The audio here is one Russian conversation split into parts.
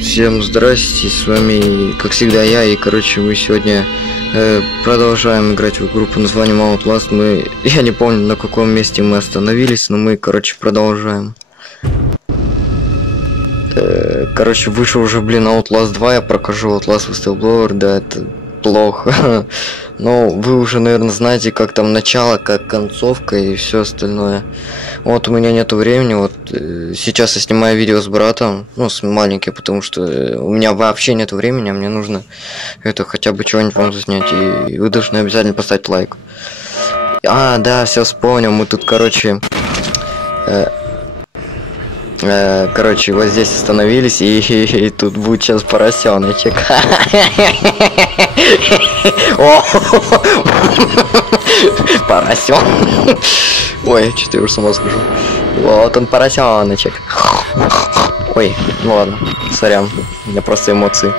Всем здрасте, с вами, как всегда, я, и, короче, мы сегодня продолжаем играть в игру по названию Outlast. Я не помню, на каком месте мы остановились, но мы, короче, продолжаем. Короче, вышел уже, Outlast 2, я прохожу Outlast Whistleblower, да, это плохо. Но вы уже, наверное, знаете, как там начало, как концовка и все остальное. Вот у меня нету времени, вот сейчас я снимаю видео с братом, ну, с маленьким, потому что у меня вообще нету времени, а мне нужно это хотя бы чего-нибудь вам заснять, и вы должны обязательно поставить лайк. А, да, все вспомнил, мы тут, короче, вот здесь остановились, и тут будет сейчас поросеночек. Поросенок. Ой, что-то я уже сама скажу. Вот он, поросеночек. Ой, ну ладно, сорян, у меня просто эмоции.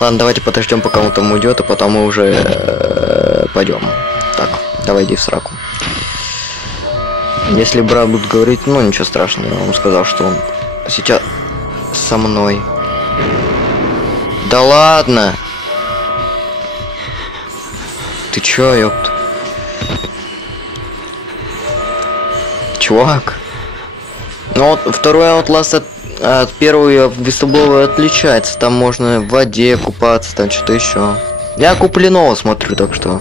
Ладно, давайте подождем, пока он там уйдет, а потом мы уже пойдем. Так, давай иди в сраку. Если брат будет говорить, ну ничего страшного, он сказал, что он сейчас со мной. Да ладно! Ты чё, ёпт? Чувак? Ну вот второй Outlast от первого Whistleblower отличается. Там можно в воде купаться, там что-то еще. Я куплено смотрю, так что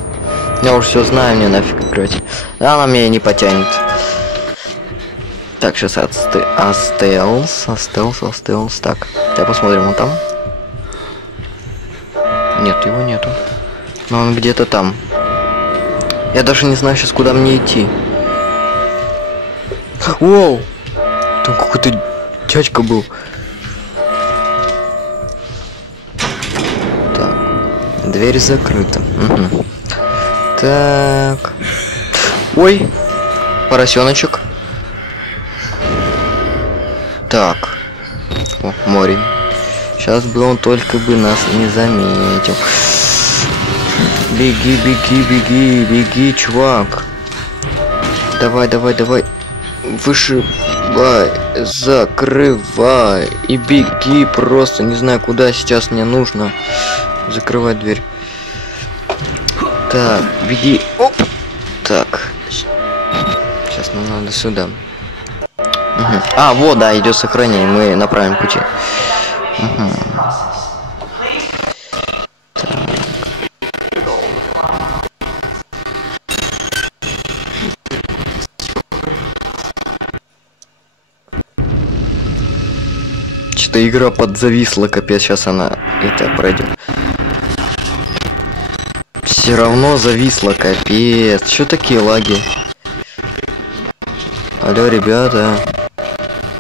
я уже все знаю, мне нафиг играть. Она меня не потянет. Так, сейчас остелс. Так, давай посмотрим, он там. Нет, его нету. Но он где-то там. Я даже не знаю сейчас, куда мне идти. Воу! Там какой-то дядька был. Так, дверь закрыта. Угу. Так. Ой! Поросеночек. Так. О, море. Сейчас бы он только бы нас не заметил. Беги, беги, беги, беги, чувак. Давай. Вышибай, закрывай и беги просто. Не знаю, куда сейчас мне нужно. Закрывать дверь. Так, беги. Оп. Так. Сейчас нам надо сюда. Угу. А, вот, да, идет сохранение. Мы на правильном пути. Угу. Что-то игра подзависла, капец, сейчас она это пройдет. Все равно зависла, капец. Что такие лаги? Алло, ребята.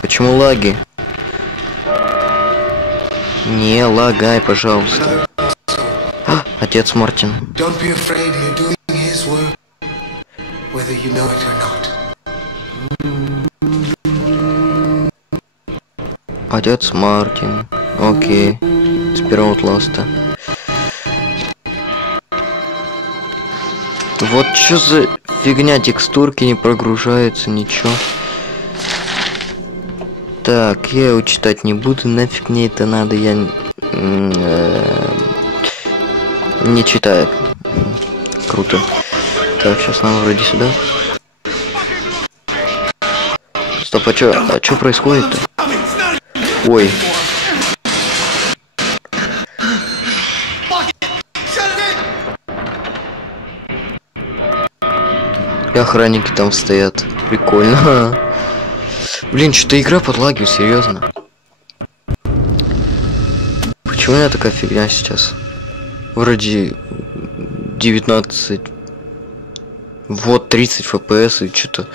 Почему лаги? Не лагай, пожалуйста. Отец Мартин. Отец Мартин. Окей. С первого Outlast'а. Вот что за фигня, текстурки не прогружаются, ничего. Так, я его читать не буду, нафиг мне это надо, я не читаю. Круто. Так, сейчас нам вроде сюда. Стоп, а чё происходит-то? Ой. И охранники там стоят. Прикольно. Блин, что-то игра подлагивает, серьезно. Почему у меня такая фигня сейчас? Вроде 19. Вот 30 FPS и что-то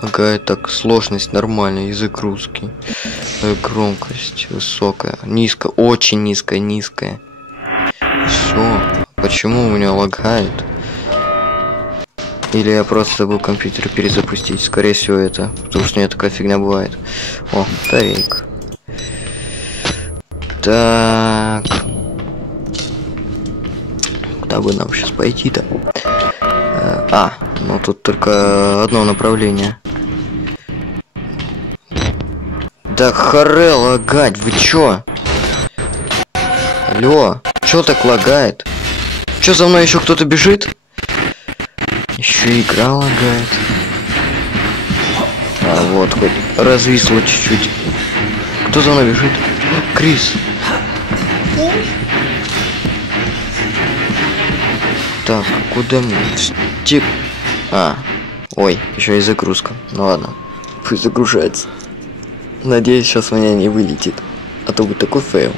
лагает. Так, сложность нормальная, язык русский. Громкость высокая, низкая, очень низкая. Все. Почему у меня лагает? Или я просто забыл компьютер перезапустить? Скорее всего это, потому что у меня такая фигня бывает. О, тарелка. Так. Куда бы нам сейчас пойти-то? Ну тут только одно направление. Да харе лагать, вы чё? Алло, чё так лагает? Чё, за мной еще кто-то бежит? Еще игра лагает. А вот, хоть развисло чуть-чуть. Кто за мной бежит? Крис. Так, куда мне? Тип. Ой, еще и загрузка. Ну ладно, пусть загружается. Надеюсь, сейчас у меня не вылетит. А то будет такой фейл.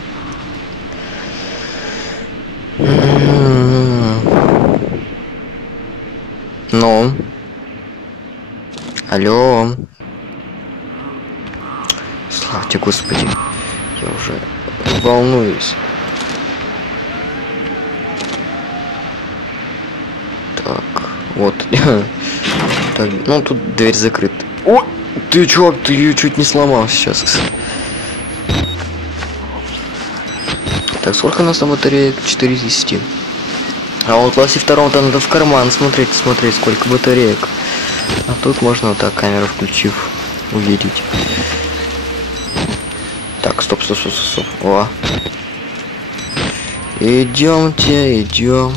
Ну. Алло. Слава тебе, Господи. Я уже волнуюсь. Так, вот. Так, ну тут дверь закрыта. О, ты, чувак, ты ее чуть не сломал сейчас. Так, сколько у нас там батареек? 4 из 10. А вот в классе втором-то надо в карман смотреть, сколько батареек. А тут можно вот так, камеру включив, увидеть. Так, стоп. О. Идемте, идем.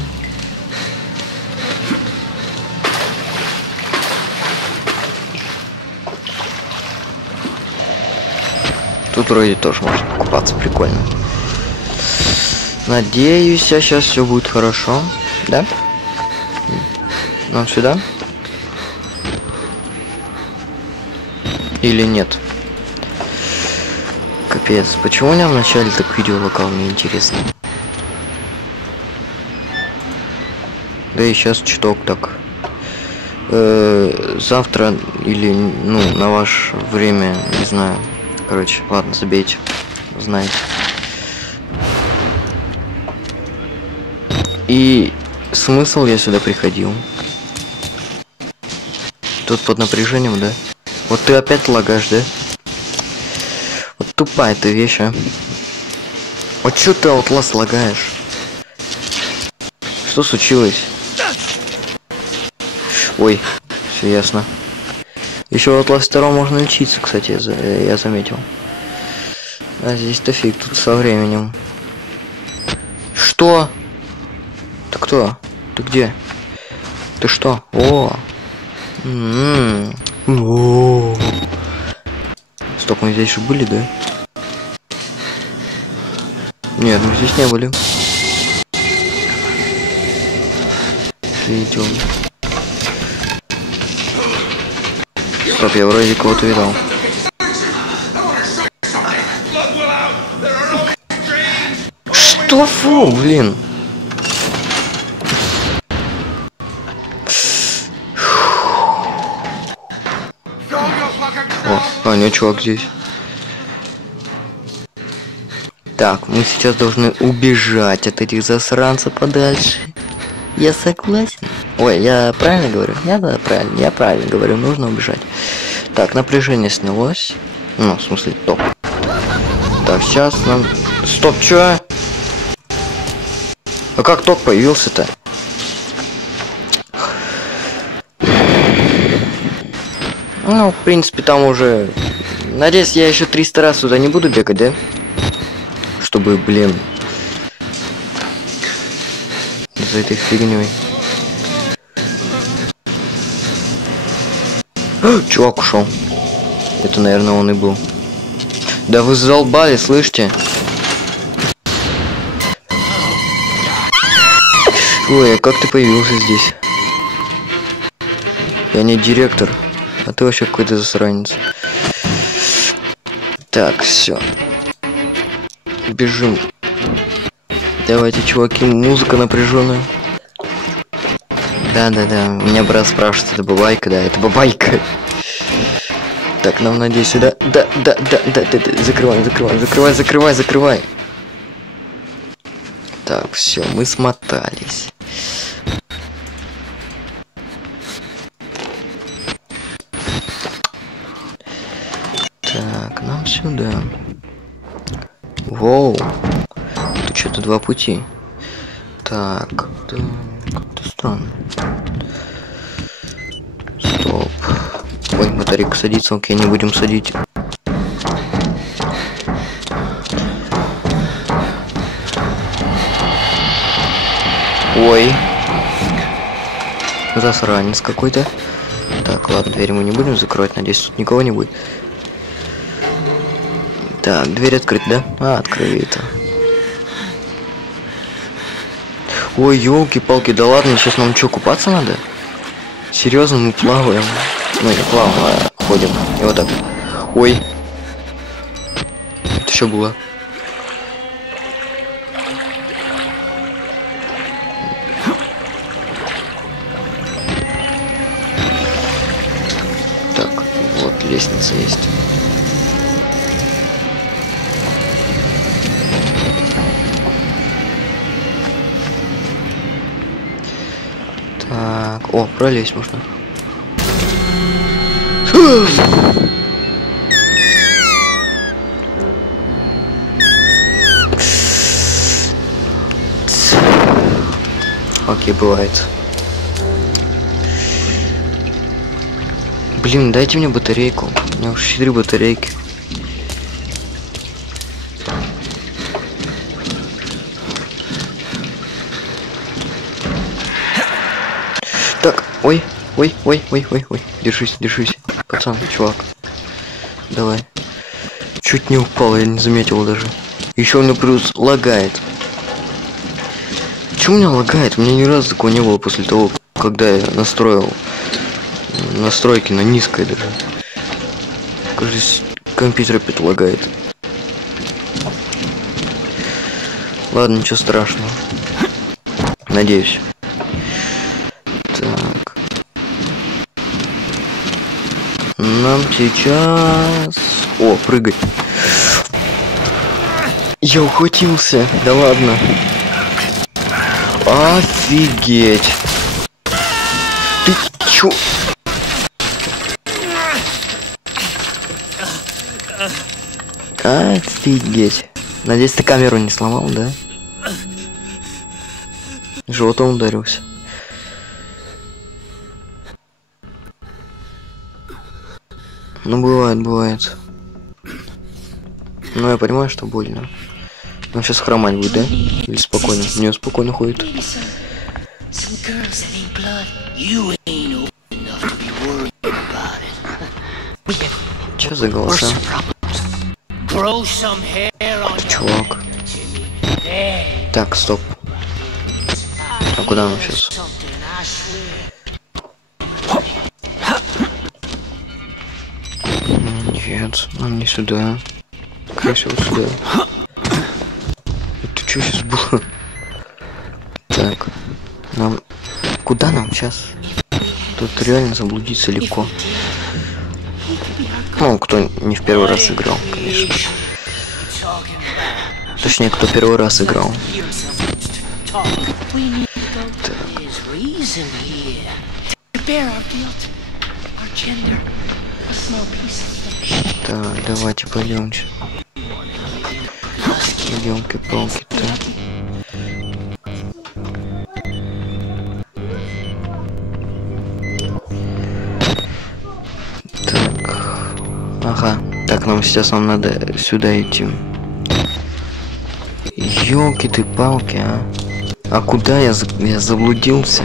Тут вроде тоже можно купаться, прикольно. Надеюсь, сейчас все будет хорошо. Да? Нам сюда? Или нет? Капец, почему у меня вначале так видео локал, мне интересно. Да и сейчас чуток так. Завтра или, ну, на ваше время, не знаю. Короче, ладно, забейте. Знаете. И смысл я сюда приходил? Тут под напряжением, да? Вот ты опять лагаешь, да? Вот тупая ты вещь, а. Вот чё ты Outlast лагаешь? Что случилось? Ой, все ясно. Еще в Outlast 2 можно лечиться, кстати, я заметил. А здесь-то фиг, тут со временем. Что? Ты кто? Ты где? Ты что? О! О! Стоп, мы здесь же были, да? Нет, мы здесь не были. Идем. Стоп, я вроде кого-то видал. Что? Фу, блин. О, нет, чувак здесь. Так, мы сейчас должны убежать от этих засранцев подальше. Я согласен. Ой, я правильно говорю? Я правильно говорю, нужно убежать. Так, напряжение снялось. Ну, в смысле, топ. Так, сейчас нам... Стоп, чё? А как ток появился-то? Ну, в принципе, там уже... Надеюсь, я еще 300 раз сюда не буду бегать, да? Чтобы, блин... За этой фигней. Чувак ушел. Это, наверное, он и был. Да вы задолбали, слышите? Ой, а как ты появился здесь? Я не директор, а ты вообще какой-то засранец. Так, все. Бежим. Давайте, чуваки, музыка напряженная. Да. Меня брат спрашивает, это бабайка, да, это бабайка. Так, нам надеюсь сюда. Да. Закрывай. Так, все, мы смотались. Так, нам сюда. Воу. Тут что-то два пути. Так, как-то странно. Стоп. Ой, батарейка садится, окей, не будем садить. Ой. Засранец какой-то. Так, ладно, дверь мы не будем закрывать. Надеюсь, тут никого не будет. Так, дверь открыта, да? А, открыта. Ой, елки-палки, да ладно, сейчас нам что, купаться надо? Серьезно, мы плаваем. Ну, не плаваем, а ходим. И вот так. Ой. Это что было? Так, вот лестница есть. Так, о, пролезть можно. Окей, бывает. Блин, дайте мне батарейку. У меня уже 4 батарейки. Так, ой. Держись. Пацан, чувак. Давай. Чуть не упал, я не заметил даже. Еще у меня плюс лагает. Почему у меня лагает? У меня ни разу такого не было после того, когда я настроил настройки на низкой даже. Кажется, компьютер опять лагает. Ладно, ничего страшного. Надеюсь. Так. Нам сейчас... О, прыгать. Я ухватился. Да ладно. Офигеть. Ты чё? Офигеть. Надеюсь, ты камеру не сломал, да? Животом ударился. Ну, бывает. Ну, я понимаю, что больно. Он сейчас хромать будет, да? Или спокойно? Не, спокойно ходит. Че за голоса? Чувак. Так, стоп. А куда нам сейчас? Нет, нам не сюда. Скорее вот сюда. Это что сейчас было? Так. Нам... Куда нам сейчас? Тут реально заблудиться легко. Ну, кто не в первый раз играл, конечно. Точнее, кто первый раз играл. Так, давайте пойдемте. Елки-палки-то. Так. Ага. Так, нам надо сюда идти. Ёлки ты палки, а? А куда я заблудился?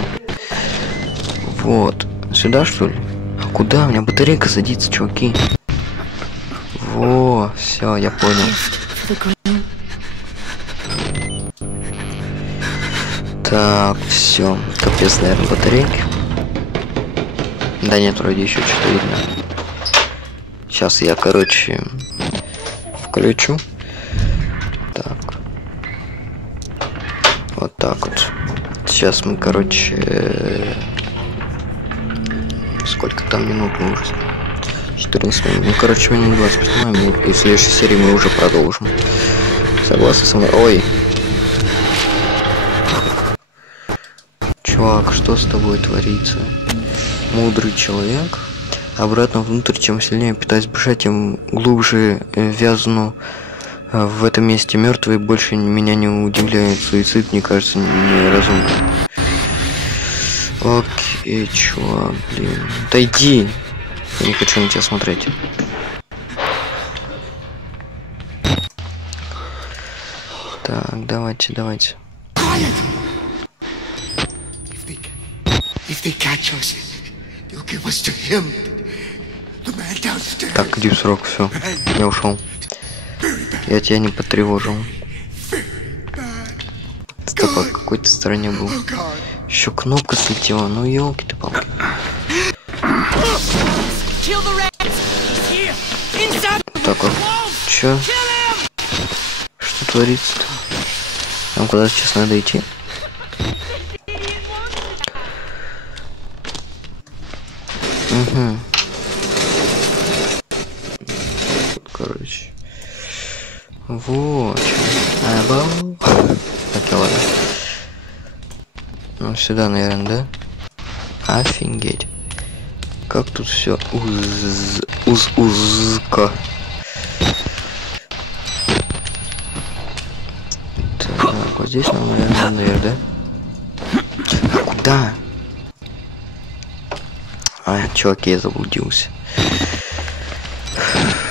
Вот. Сюда, что ли? А куда? У меня батарейка садится, чуваки. Во, все, я понял. Так, все. Капец, наверное, батарейки. Да нет, вроде еще что-то видно. Сейчас я, короче, включу. Так. Вот так вот. Сейчас мы, короче... Сколько там минут мы уже? 14 минут. Ну, короче, минут 20 поснимаем. И в следующей серии мы уже продолжим. Согласен со мной? Ой. Чувак, что с тобой творится? Мудрый человек. Обратно внутрь, чем сильнее пытаюсь бежать, тем глубже вязну в этом месте. Мертвый больше меня не удивляет. Суицид, мне кажется, неразумным. Окей, чувак, блин. Отойди. Я не хочу на тебя смотреть. Так, давайте. Так, иди в срок, все. Я ушел. Я тебя не потревожил. Стоп, а в какой-то стороне был. Еще кнопка слетела, ну елки-то-палки. Так, а чё? Что творится-то? Нам куда сейчас надо идти? Угу. Короче. Вот. Так, ладно. Ну сюда, наверное, да? Офигеть. Как тут все узко. Так, вот здесь нам, наверное, наверх, да? А куда? А, чуваки, я заблудился.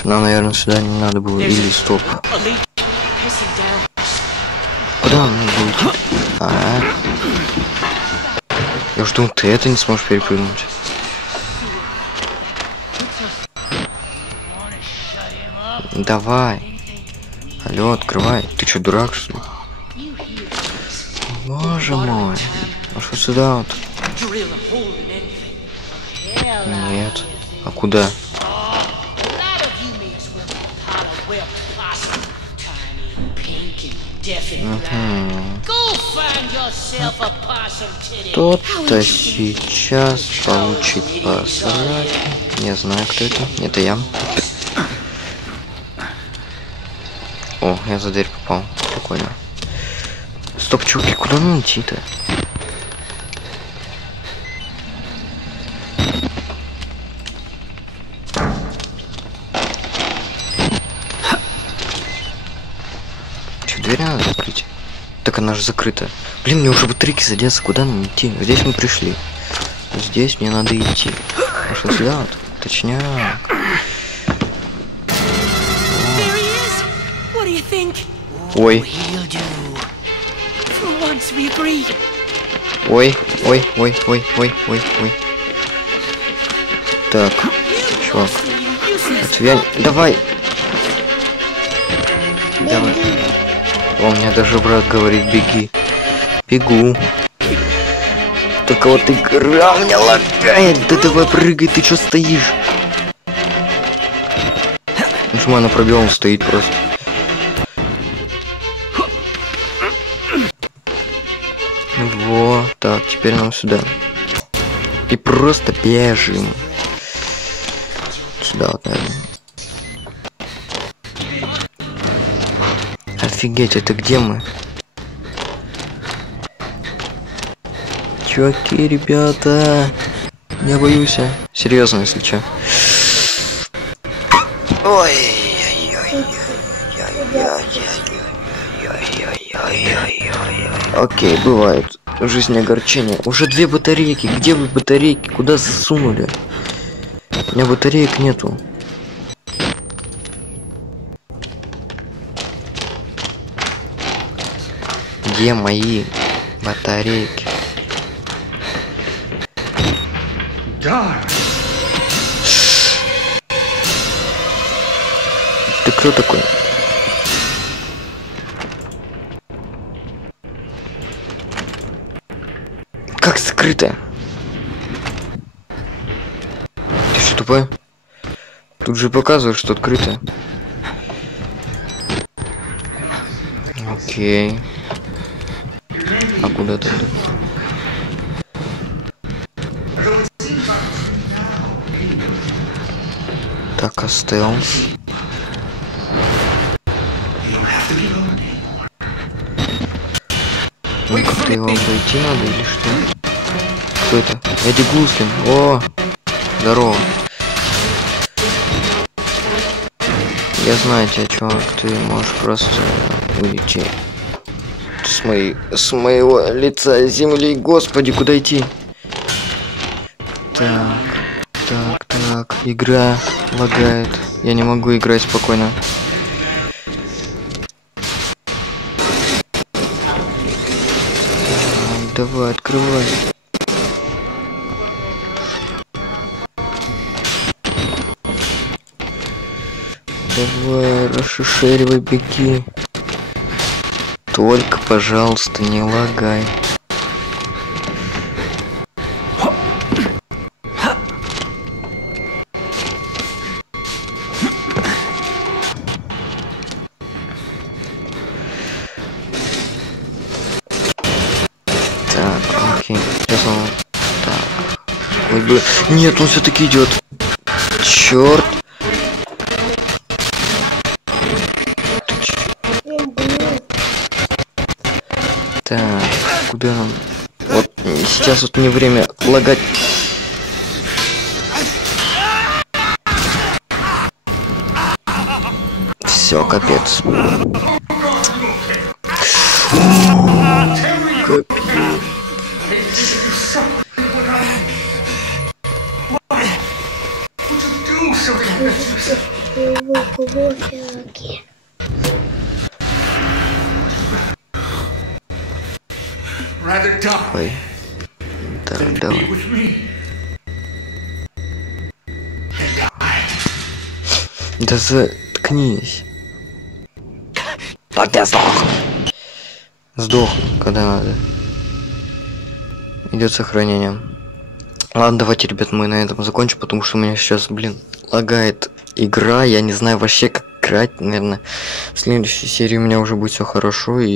Нам, наверное, сюда не надо было. Или стоп. Куда нам надо было идти? Я уж думал, ты это не сможешь перепрыгнуть. Давай. Алло, открывай. Ты что, дурак, что ли? Боже мой. А что сюда вот? Нет. А куда? Кто-то сейчас получит по сраке. Не знаю, кто это. Это я. О, я за дверь попал. Прикольно. Стоп, чуваки, куда нам идти-то? Че, дверь надо закрыть? Так она же закрыта. Блин, мне уже батарейки садятся. Куда нам идти? Здесь мы пришли. Здесь мне надо идти. А что сюда вот? Точняк. Ой. Ой, ой, ой, ой, ой, ой, ой. Так, чувак. Давай. Давай. О, у меня даже брат говорит, беги. Бегу. Только вот игра у меня лагает. Да давай прыгай, ты чё стоишь? Нажимай на пробел, он стоит просто. Во, так, теперь нам сюда. И просто бежим. Сюда вот, наверное. Офигеть, это где мы? Чуваки, ребята. Я боюсь. Серьезно, если чё. Ой. Окей, бывает. Жизнь огорчения. Уже 2 батарейки. Где вы батарейки? Куда засунули? У меня батареек нету. Где мои батарейки? Ты кто такой? Как скрыто? Ты что, тупой? Тут же показывают, что открыто. Окей. А куда тогда? Так, остался. Ну как-то его обойти надо или что? Кто это? Эдди Гуслин. О, здорово. Я знаю тебя, чувак. Ты можешь просто уйти с моего лица земли. Господи, куда идти? Так. Игра лагает. Я не могу играть спокойно. Давай, открывай. Давай, расширивай, беги. Только, пожалуйста, не лагай. Так, окей. Сейчас он... Так. Ой, блин. Нет, он все-таки идет. Черт. Так, куда нам? Вот сейчас вот не время лагать. Все, капец. Ой. Так, давай. Да заткнись. Так я сдох. Сдох, когда надо. Идет сохранение. Ладно, давайте, ребят, мы на этом закончим, потому что у меня сейчас, блин, лагает игра. Я не знаю вообще, как играть. Наверное, в следующей серии у меня уже будет все хорошо и